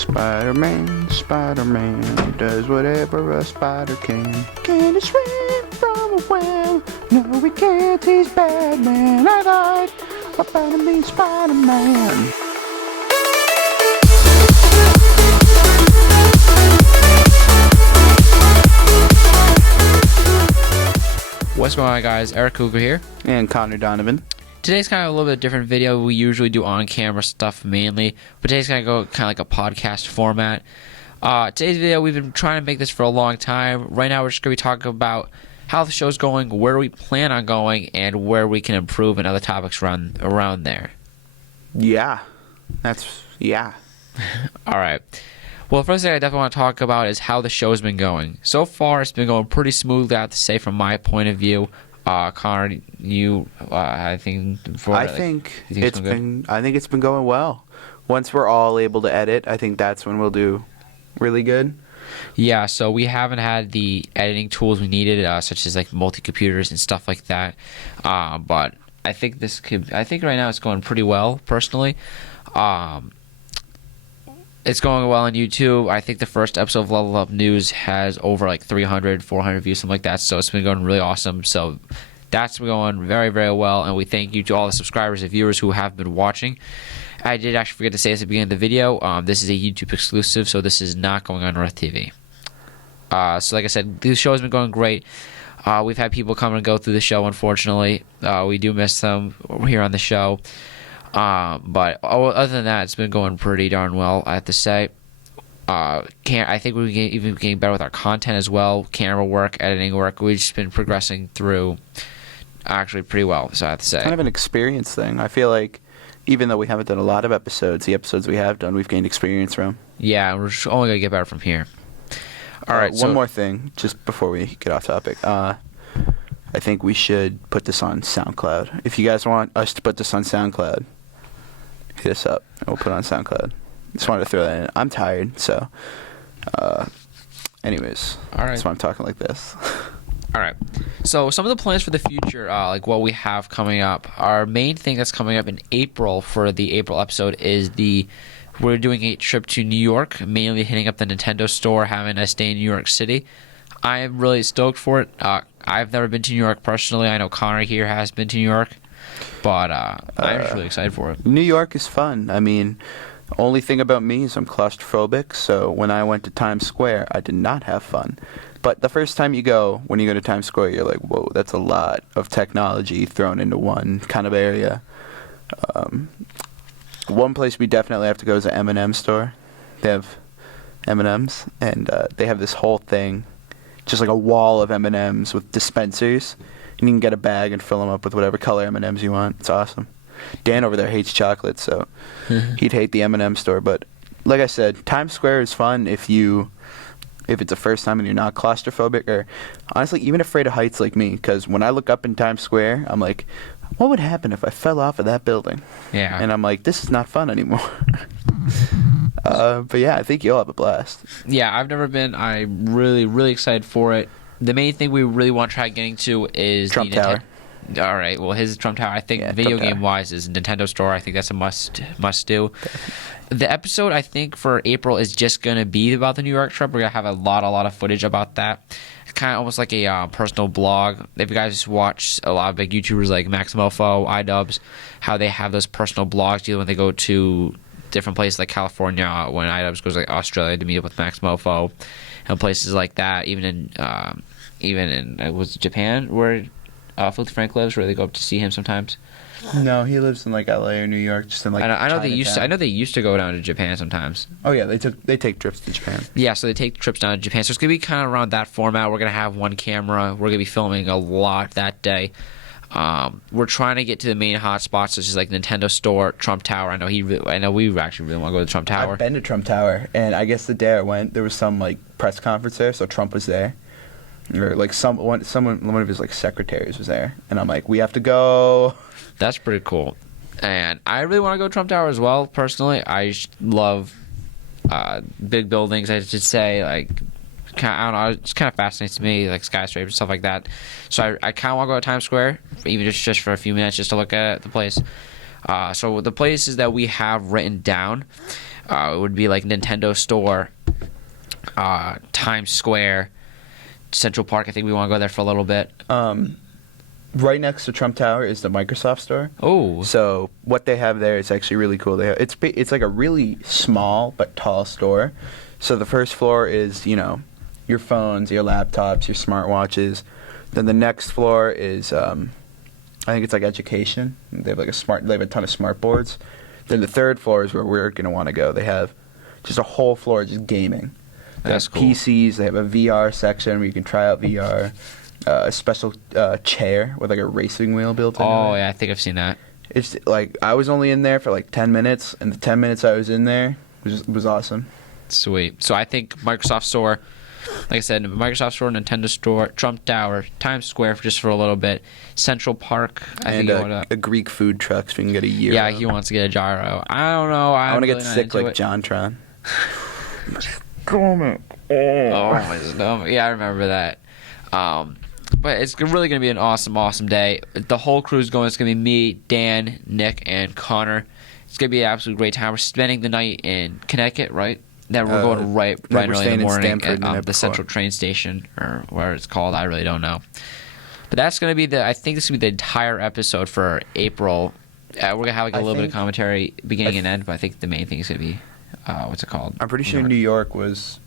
Spider-Man, Spider-Man does whatever a spider can. Can he swim from a well? No, he can't. He's Batman. I lied about him being Spider-Man. What's going on, guys? Eric Cougar here. And Connor Donovan. Today's kind of a little bit different video. We usually do on-camera stuff mainly, but today's going to go kind of like a podcast format. Today's video, we've been trying to make this for a long time. Right now, we're just going to be talking about how the show's going, where we plan on going, and where we can improve and other topics around there. Yeah. All right. Well, the first thing I definitely want to talk about is how the show's been going. So far, it's been going pretty smoothly, I have to say, from my point of view. Connor, you, I think it's been going well. Once we're all able to edit, I think that's when we'll do really good. Yeah, so we haven't had the editing tools we needed, such as like multi-computers and stuff like that. But I think right now it's going pretty well, personally. It's going well on YouTube. I think the first episode of Level Up News has over like 300, 400 views, something like that. So it's been going really awesome. So that's been going very, very well. And we thank you to all the subscribers and viewers who have been watching. I did actually forget to say this at the beginning of the video. This is a YouTube exclusive, so this is not going on Earth TV. So like I said, the show has been going great. We've had people come and go through the show, unfortunately. We do miss them here on the show. But other than that, it's been going pretty darn well, I have to say. I think we're even getting better with our content as well. Camera work, editing work. We've just been progressing through actually pretty well, so I have to say. Kind of an experience thing. I feel like even though we haven't done a lot of episodes, the episodes we have done, we've gained experience from. Yeah, we're just only going to get better from here. All right. One more thing, just before we get off topic. I think we should put this on SoundCloud. If you guys want us to put this on SoundCloud, hit us up, and we'll put it on SoundCloud. Just wanted to throw that in. I'm tired, so anyways. All right. That's why I'm talking like this. All right. So some of the plans for the future, like what we have coming up, our main thing that's coming up in April for the April episode is we're doing a trip to New York, mainly hitting up the Nintendo store, having a stay in New York City. I am really stoked for it. I've never been to New York personally. I know Connor here has been to New York. But I'm just really excited for it. New York is fun. I mean, only thing about me is I'm claustrophobic, so when I went to Times Square, I did not have fun. But the first time when you go to Times Square, you're like, whoa, that's a lot of technology thrown into one kind of area. One place we definitely have to go is the M&M store. They have M&Ms, and they have this whole thing, just like a wall of M&Ms with dispensers. And you can get a bag and fill them up with whatever color M&Ms you want. It's awesome. Dan over there hates chocolate, so he'd hate the M&M store. But like I said, Times Square is fun if it's the first time and you're not claustrophobic or honestly even afraid of heights like me. Because when I look up in Times Square, I'm like, what would happen if I fell off of that building? Yeah. And I'm like, this is not fun anymore. But yeah, I think you'll have a blast. Yeah, I've never been. I'm really, really excited for it. The main thing we really want to try getting to is Trump Tower. All right. Well, his Trump Tower, I think, video game wise, is Nintendo Store. I think that's a must do. The episode, I think, for April is just gonna be about the New York trip. We're gonna have a lot of footage about that. It's kind of almost like a personal blog. If you guys watch a lot of big YouTubers like Maximofo, iDubbbz, how they have those personal blogs, either when they go to different places like California, when iDubbbz goes like Australia to meet up with Maximofo, and places like that. Even in was it Japan where Filthy Frank lives, where they go up to see him sometimes. No, he lives in like LA or New York, just in like. I know they used to go down to Japan sometimes. Oh yeah, they take trips to Japan. Yeah, so they take trips down to Japan. So it's gonna be kind of around that format. We're gonna have one camera. We're gonna be filming a lot that day. We're trying to get to the main hotspots, such as like Nintendo Store, Trump Tower. I know we actually really want to go to Trump Tower. I've been to Trump Tower, and I guess the day I went, there was some like press conference there, so Trump was there, or like one of his like secretaries was there, and I'm like, we have to go. That's pretty cool, and I really want to go to Trump Tower as well. Personally, I love big buildings. I should say, like. I don't know, it's kind of fascinates me, like skyscrapers and stuff like that. So I kind of want to go to Times Square, even just for a few minutes, just to look at the place. So the places that we have written down, It would be like Nintendo Store, Times Square, Central Park. I think we want to go there for a little bit. Right next to Trump Tower is the Microsoft store. Oh, So what they have there is actually really cool. It's like a really small but tall store. So the first floor is, your phones, your laptops, your smartwatches. Then the next floor is I think it's like education. They have a ton of smart boards. Then the third floor is where we're going to want to go. They have just a whole floor just gaming. They That's have cool. PCs, they have a VR section where you can try out VR. A special chair with like a racing wheel built in. oh yeah, I think I've seen that. It's like I was only in there for like 10 minutes, and the 10 minutes I was in there was awesome. Sweet. So I think Microsoft Store, like I said, Microsoft Store, Nintendo Store, Trump Tower, Times Square just for a little bit, Central Park. I And think a Greek food truck so we can get a year. yeah, he wants to get a gyro. I don't know. I want to really get not sick into like it. JonTron. Oh my stomach. Yeah, I remember that. But it's really going to be an awesome day. The whole crew's going. It's going to be me, Dan, Nick, and Connor. It's going to be an absolute great time. We're spending the night in Connecticut, right? Then we're going right we're early in staying the in morning Stamford the at night the before. Central train station, or where it's called. I really don't know. But that's going to be I think this will be the entire episode for April. We're going to have like a little bit of commentary beginning and end, but I think the main thing is going to be, what's it called? I'm pretty sure New York was.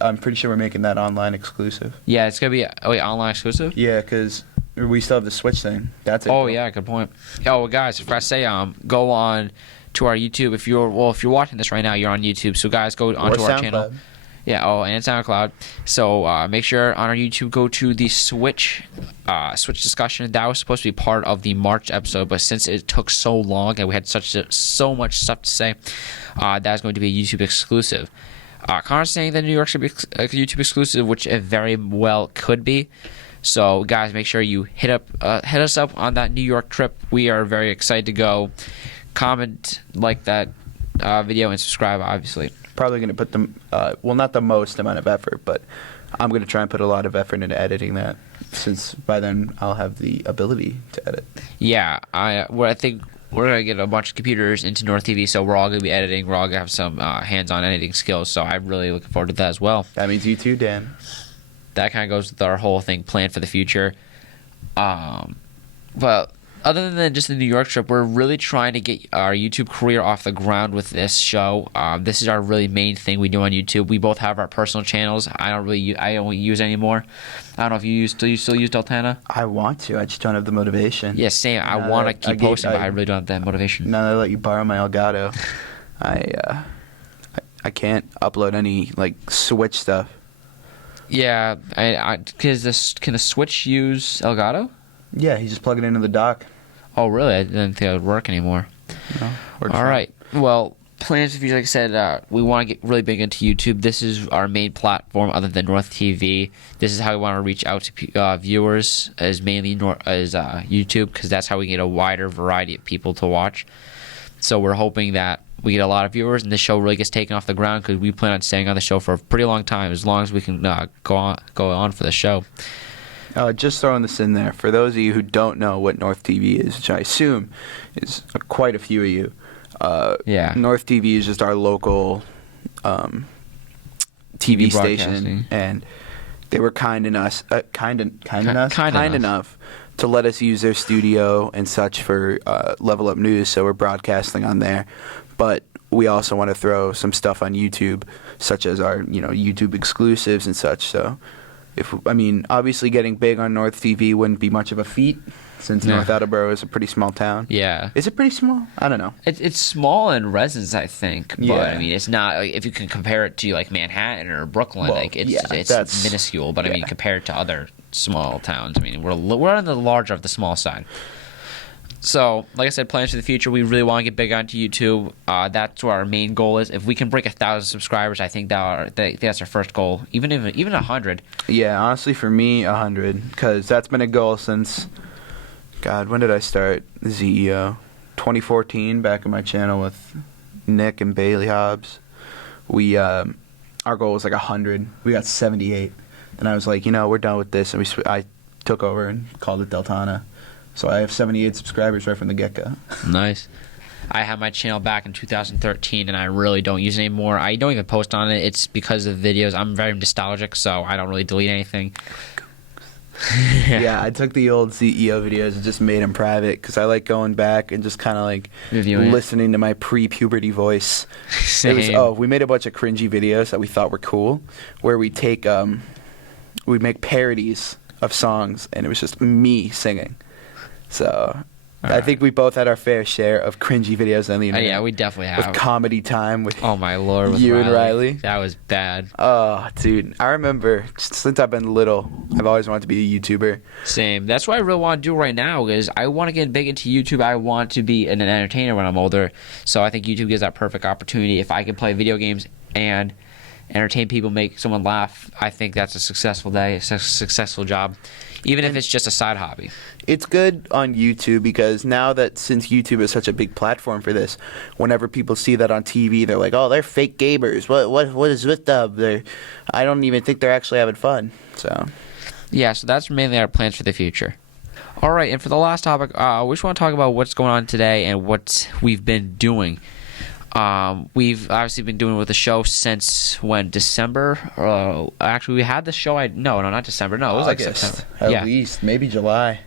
I'm pretty sure we're making that online exclusive. Yeah, it's going to be online exclusive? Yeah, because we still have the Switch thing. That's it. Oh yeah, good point. Oh well, guys, if I say go on to our YouTube. If you're watching this right now, you're on YouTube. So guys, go onto our channel. Yeah. Oh, and SoundCloud. So make sure on our YouTube go to the Switch discussion. That was supposed to be part of the March episode, but since it took so long and we had so much stuff to say, that's going to be a YouTube exclusive. Connor's saying that New York should be a YouTube exclusive, which it very well could be. So, guys, make sure you hit us up on that New York trip. We are very excited to go. Comment, like that video, and subscribe, obviously. Probably going to put them, not the most amount of effort, but I'm going to try and put a lot of effort into editing that, since by then I'll have the ability to edit. Yeah, I think we're going to get a bunch of computers into North TV, so we're all going to be editing. We're all going to have some hands-on editing skills, so I'm really looking forward to that as well. That means you too, Dan. That kind of goes with our whole thing, plan for the future. But other than just the New York trip, we're really trying to get our YouTube career off the ground with this show. This is our really main thing we do on YouTube. We both have our personal channels. I don't use anymore. I don't know if you still use Deltana. I want to. I just don't have the motivation. Yeah, same. I want to keep posting, but I really don't have that motivation. Now that I let you borrow my Elgato, I can't upload any like Switch stuff. Yeah, can the Switch use Elgato? Yeah, you just plug it into the dock. Oh, really? I didn't think it would work anymore. No, All right. Well, plans for the future, like I said, we want to get really big into YouTube. This is our main platform other than North TV. This is how we want to reach out to viewers, as mainly YouTube, because that's how we get a wider variety of people to watch. So we're hoping that we get a lot of viewers and the show really gets taken off the ground, because we plan on staying on the show for a pretty long time, as long as we can go on for the show. Just throwing this in there, for those of you who don't know what North TV is, which I assume is quite a few of you, Yeah. North TV is just our local TV station, broadcasting. and they were kind enough to let us use their studio and such for Level Up News, so we're broadcasting on there. But we also want to throw some stuff on YouTube, such as our YouTube exclusives and such. So, obviously getting big on North TV wouldn't be much of a feat, since North Attleborough is a pretty small town. Yeah. Is it pretty small? I don't know. It's small in residence, I think. But, Yeah. it's not, like, if you can compare it to, like, Manhattan or Brooklyn, Well, it's that's minuscule. But, yeah. compared to other small towns, we're on the larger of the small side. So, like I said, plans for the future, we really want to get big onto YouTube. That's what our main goal is. If we can break 1,000 subscribers, I think that's our first goal. Even 100. Yeah, honestly, for me, 100, because that's been a goal since, God, when did I start ZEO? 2014, back on my channel with Nick and Bailey Hobbs. Our goal was like 100. We got 78, and I was like, we're done with this, and I took over and called it Deltana. So I have 78 subscribers right from the get-go. Nice. I had my channel back in 2013, and I really don't use it anymore. I don't even post on it. It's because of the videos. I'm very nostalgic, so I don't really delete anything. Yeah, I took the old CEO videos and just made them private because I like going back and just kind of like Reviewing it. listening to my pre-puberty voice. Same. We made a bunch of cringy videos that we thought were cool, where we take we'd make parodies of songs, and it was just me singing. So I think we both had our fair share of cringy videos on the internet. Yeah, we definitely have. With Comedy Time with Oh my lord, with you and Riley. That was bad. Oh, dude, I remember since I've been little, I've always wanted to be a YouTuber. Same. That's what I really want to do right now is I want to get big into YouTube. I want to be an entertainer when I'm older. So I think YouTube gives that perfect opportunity. If I can play video games and entertain people, make someone laugh, I think that's a successful day, a successful job, even if it's just a side hobby. It's good on YouTube because now that since YouTube is such a big platform for this, whenever people see that on TV, they're like, "Oh, they're fake gamers. What is with them? I don't even think they're actually having fun." So, yeah, so that's mainly our plans for the future. All right, and for the last topic, we just want to talk about what's going on today and what we've been doing. We've obviously been doing with the show since when? December? Actually, we had the show. No, not December. No, it was August, like September. at Yeah. least maybe July.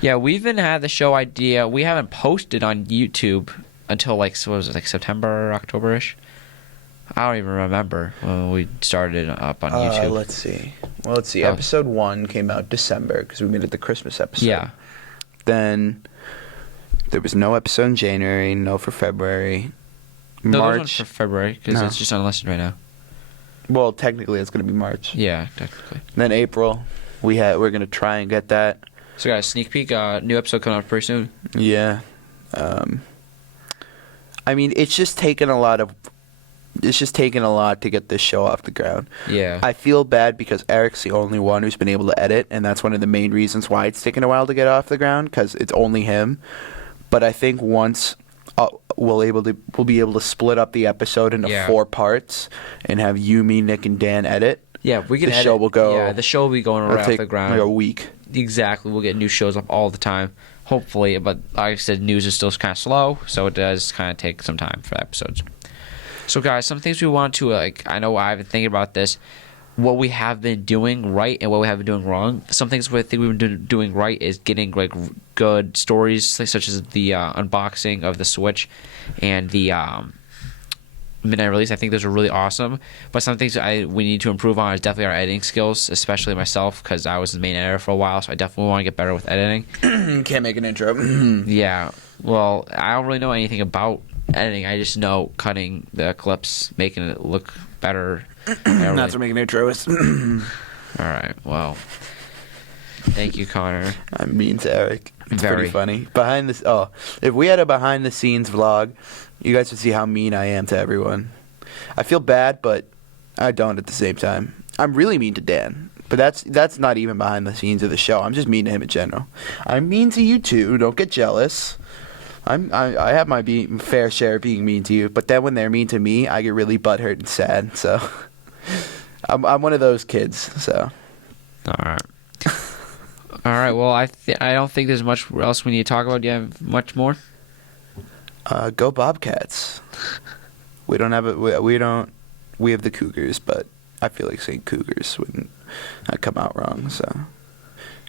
Yeah, we've been had the show idea. We haven't posted on YouTube until like September, October-ish. I don't even remember when we started up on YouTube. Let's see. Well, let's see. Oh. Episode 1 came out December because we made it the Christmas episode. Yeah. Then there was no episode in January, no for February. No, there's one March. for February because No. it's just unlisted right now. Well, technically, it's going to be March. Yeah, technically. Then April, we're going to try and get that. So, guys, sneak peek. New episode coming out pretty soon. Yeah. I mean, it's just taken a lot to get this show off the ground. Yeah. I feel bad because Eric's the only one who's been able to edit, and that's one of the main reasons why it's taken a while to get off the ground because it's only him. But I think once we'll be able to split up the episode into 4 parts and have you, me, Nick, and Dan edit. Yeah, we can The edit. show will go. Yeah, the show will be going It'll right off take the ground. like a week. Exactly. We'll get new shows up all the time, hopefully. But like I said, news is still kind of slow, so it does kind of take some time for episodes. So, guys, some things we want to, I know I've been thinking about this, what we have been doing right and what we have been doing wrong. Some things we think we've been doing right is getting, good stories, such as the unboxing of the Switch and the midnight release. I think those are really awesome. But some things we need to improve on is definitely our editing skills, especially myself, because I was the main editor for a while, so I definitely want to get better with editing. Can't make an intro. Yeah. Well, I don't really know anything about editing. I just know cutting the clips, making it look better. Not to make an intro. All right. Well, thank you, Connor. I'm mean to Eric. It's Very. pretty funny. If we had a behind the scenes vlog, you guys would see how mean I am to everyone. I feel bad, but I don't at the same time. I'm really mean to Dan, but that's not even behind the scenes of the show. I'm just mean to him in general. I'm mean to you too. Don't get jealous. I have my fair share of being mean to you, but then when they're mean to me, I get really butthurt and sad. So I'm one of those kids. So All right. All right. Well, I don't think there's much else we need to talk about. Do you have much more? go Bobcats. We don't have it. We have the Cougars, but I feel like saying Cougars wouldn't come out wrong. So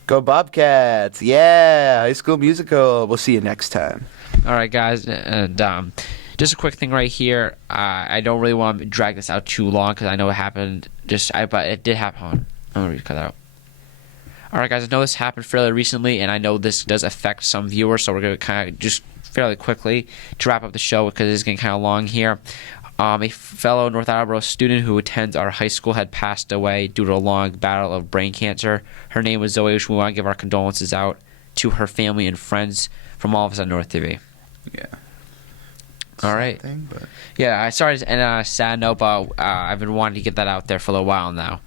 go Bobcats! Yeah, High School Musical. We'll see you next time. All right, guys, and just a quick thing right here. I don't really want to drag this out too long because I know it happened. But it did happen. Hold on. I'm gonna cut that out. All right, guys. I know this happened fairly recently, and I know this does affect some viewers. So we're gonna kind of just fairly quickly to wrap up the show because it's getting kind of long here. A fellow North Attleborough student who attends our high school had passed away due to a long battle of brain cancer. Her name was Zoe, which we want to give our condolences out to her family and friends from all of us at North TV. Yeah. All right. Yeah, sorry to end on a sad note, but I've been wanting to get that out there for a little while now.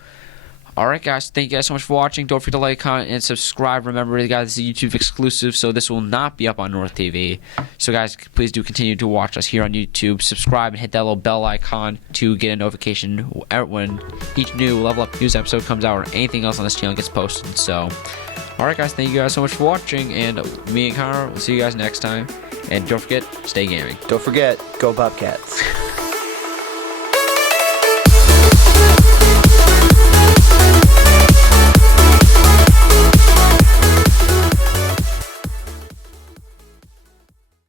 All right, guys. Thank you guys so much for watching. Don't forget to like, comment, and subscribe. Remember, guys, this is a YouTube exclusive, so this will not be up on North TV. So, guys, please do continue to watch us here on YouTube. Subscribe and hit that little bell icon to get a notification when each new Level Up News episode comes out or anything else on this channel gets posted. So, all right, guys. Thank you guys so much for watching, and me and Connor will see you guys next time. And don't forget, stay gaming. Don't forget, go Bobcats.